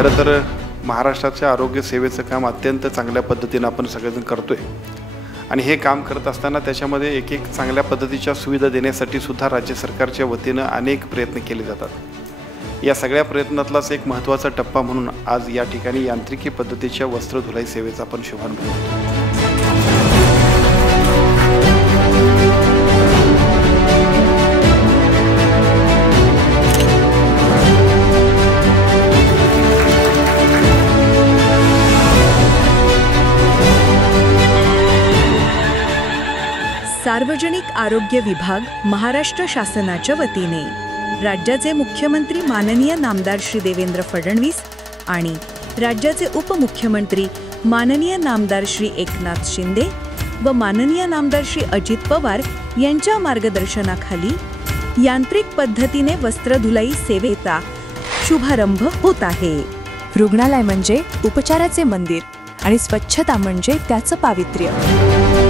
खरं तर महाराष्ट्राच्या आरोग्य सेवेचं काम अत्यंत चांगल्या पद्धतीनं आपण सगळेजण करतोय आणि हे काम करत असताना त्याच्यामध्ये एक चांगल्या पद्धतीच्या सुविधा देण्यासाठी सुद्धा राज्य सरकारच्या वतीनं अनेक प्रयत्न केले जातात। या सगळ्या प्रयत्नातलाच एक महत्त्वाचा टप्पा म्हणून आज या ठिकाणी यांत्रिकी पद्धतीच्या वस्त्र धुलाई सेवेचा आपण शुभारंभ करतो। सार्वजनिक आरोग्य विभाग महाराष्ट्र शासनाच्या वतीने राज्याचे मुख्यमंत्री माननीय नामदार श्री देवेंद्र फडणवीस आणि राज्याचे उपमुख्यमंत्री माननीय नामदार श्री एकनाथ शिंदे व माननीय नामदार श्री अजित पवार यांच्या मार्गदर्शनाखाली यांत्रिक पद्धतीने वस्त्रधुलाई सेवेचा शुभारंभ होत आहे। रुग्णालय म्हणजे उपचाराचे मंदिर आणि स्वच्छता म्हणजे त्याचं पावित्र्य।